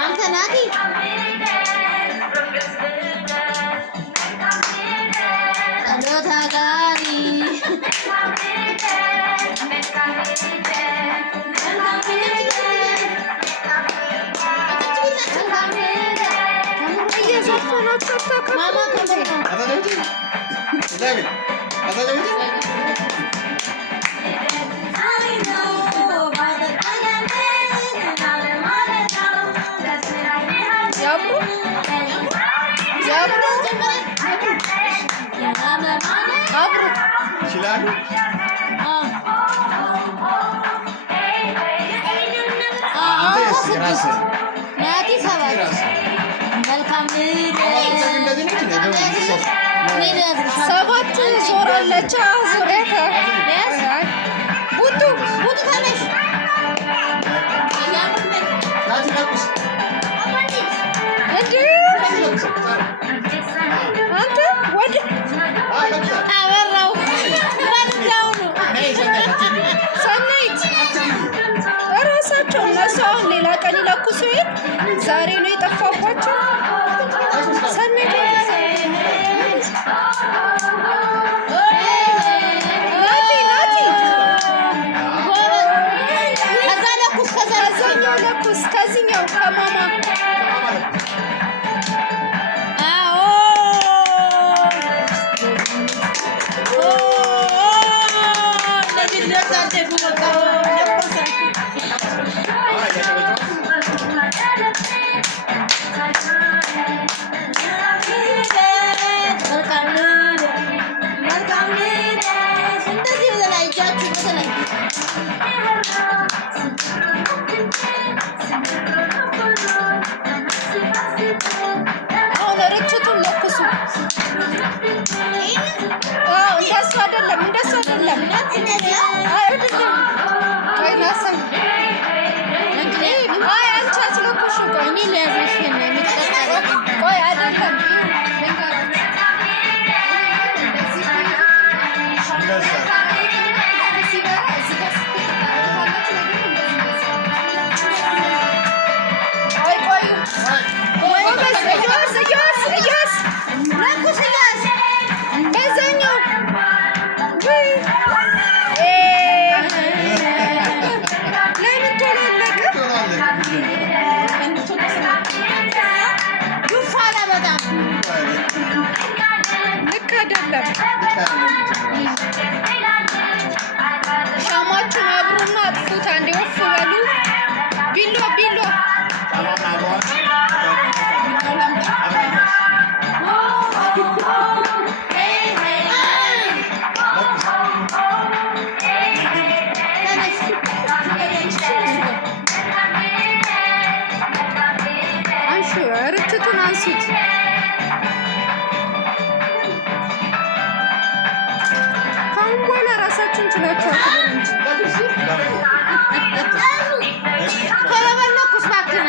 አንተ ናቲ ጸሎታጋሪ ናቲ ሰባት ሰባት ዞራለች ዙሪያታ ቡጡ ቡጡ ተነሽ አንተ ወደ አበራው ሰናይት እራሳቸው እነሱ አሁን ሌላ ቀን ይለኩሱ ዛሬ ነው የጠፋባቸው። ሰናይት ለኩስ ከዚህኛው ከማማ ሻማችሁን አብሩና አጥፉት። አንዴ ወፍ በሉ። ቢሎ ቢሎ አንሹ ርትቱን አንሱት። ራሳችሁን ችላችሁ ተለበለኩስ ባክና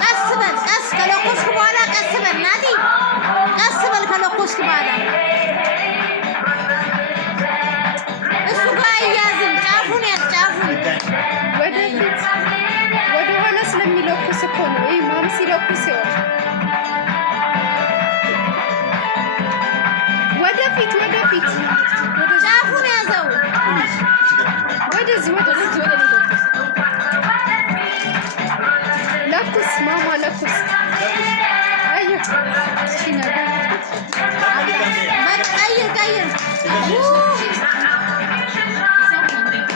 ቀስ በል ቀስ ከለኮስኩ በኋላ ቀስ በል ናቲ ቀስ በል ከለኮስኩ በኋላ እሱ ጋር አያዝም ጫፉን ያዝ ጫፉን ወደፊት ወደ ኋላ ስለሚለኩስ እኮ ነው። ይሄ ማም ሲለኩስ ይወጣ ወደፊት ወደፊት ጫፉን ያዘው ወደዚህ ወደዚህ ለኩስ ማማ ለኩስ አየ ቀይር ቀይር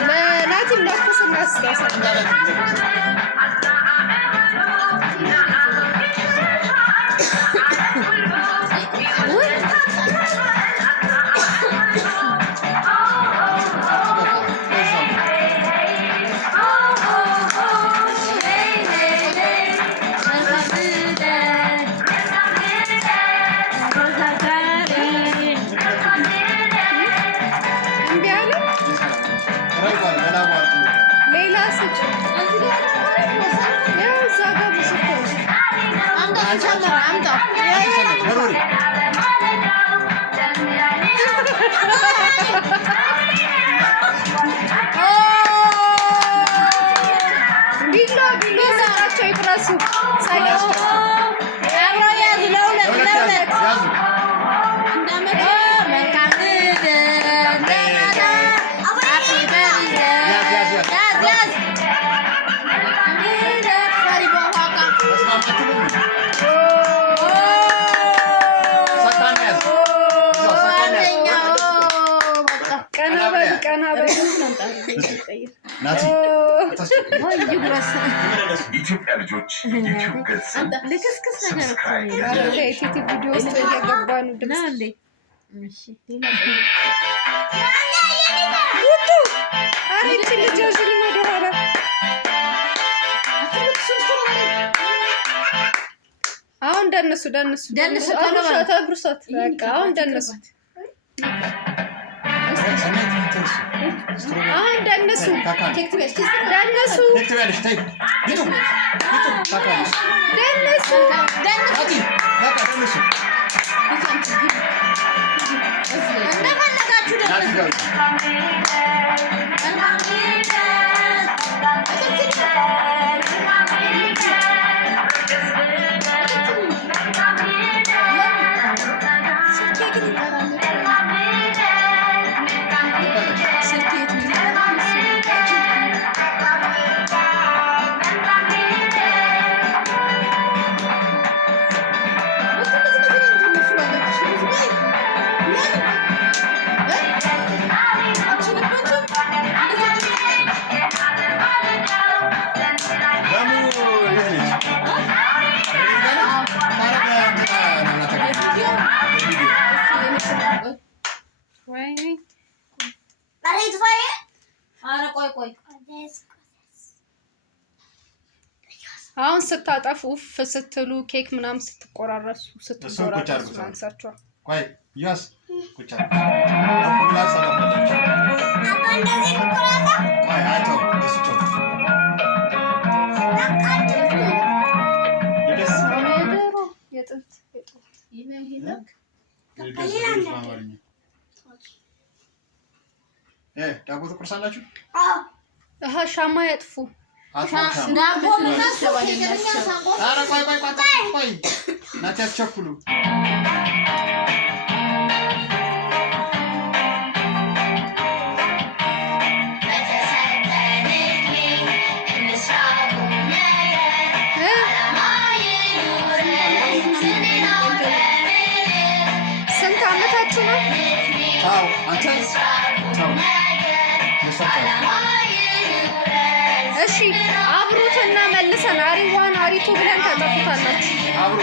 ለናቲም ለኩስ እናስታሳለን ሌላ ስጭ ኢትዮጵያ ልጆች ዩቲዩብ ገጽ ልክስክስ ነገር ቪዲዮ ውስጥ እየገባ ነው ድምፅ አሁን ደነሱ አጉርሷት በቃ አሁን ደነሱ አሁን ደነሱ አሁን ስታጠፉ ኡፍ ስትሉ ኬክ ምናምን ስትቆራረሱ ስትቆራረሱ አንሳችኋል። ቆይ ያስ ቁጫ ዳቦ ትቆርሳላችሁ? ሻማ ያጥፉ። ቆይ ናት ያስቸኩሉ። ስንት ዓመታችሁ ነው? እሺ አብሩትና መልሰን አሪዋን አሪቱ ብለን ታጠፉታላችሁ። አብሩ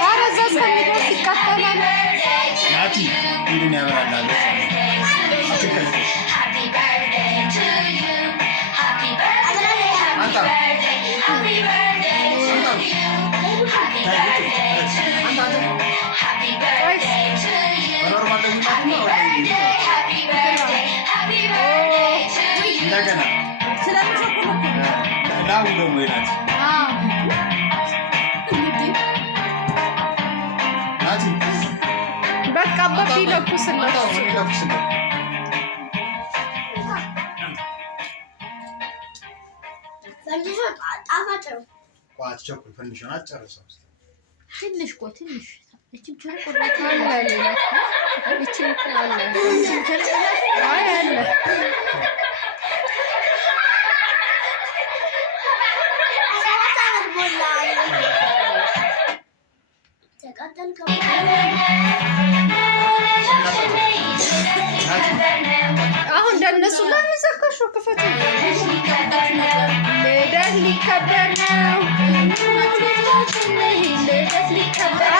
ዋረዛ እስከሚደርስ ይቃጠላል። ናቲ እንድን ያበራላል። እንደገና ላው ደግሞ ይላል ናቲ በቃ አባቢ ይለኩስለት አትቸኩል። ፈንዲሽን አትጨርሰው። ትንሽ ቆይ ትንሽ እቺም አሁን እንደነሱ ለምን ዘጋሹ? ክፈቱ። ልደት ሊከበር ነው። ልደት ሊከበር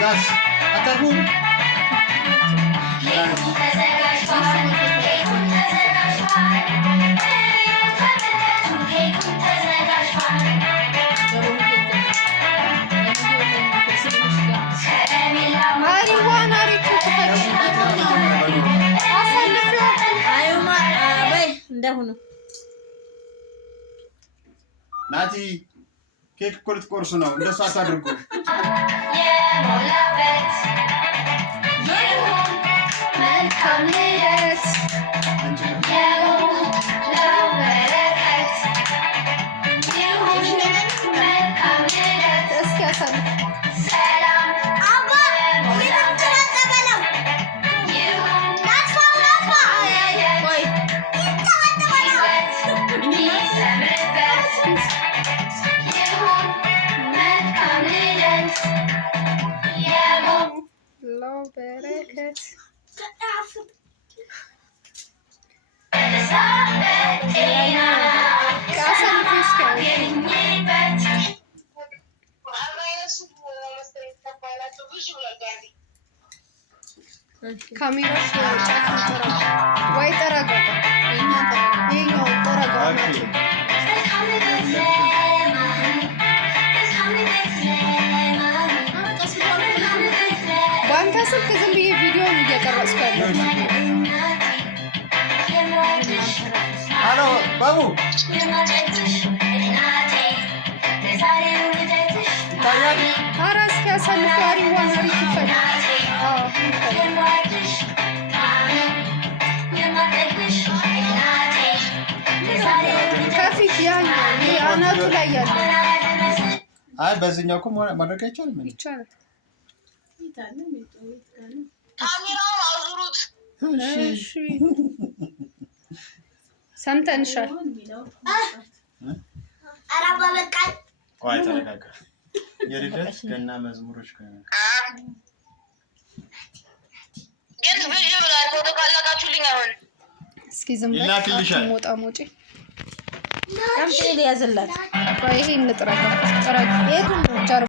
ያስ አታርጉም ናቲ ኬክ እኮ ልትቆርሱ ነው። እንደሱ አታድርጉ። ካሜራ ወይ ጠረጋ ይሄኛው ጠረጋ በአንተ ስልክ ዝም ብዬ ቪዲዮ ነው እየቀረጽኩ ያለው። አሎ ባቡ ይታያል። ኧረ እስኪ አሳልፈው። አሪዋን አሪፍ ይፈል ከፊት ያኛው አናቱ ላይ ያለው። አይ በዚህኛው እኮ ማድረግ አይቻልም። ይቻላል። ካሜራውን አዙሩት። እሺ ሰምተንሻል። ኧረ በበቃኝ። ቆይ ተረጋጋ። የልደት ገና መዝሙሮች የት ብዬ ብላል ፎቶ ካላካችሁልኝ አሁን እስኪ ዝም ብለሽ ሞጣ ሞጪ ያምጪ ያዘላት። ይሄን እንጥራጋ ጥራጋ የቱን ጀርባ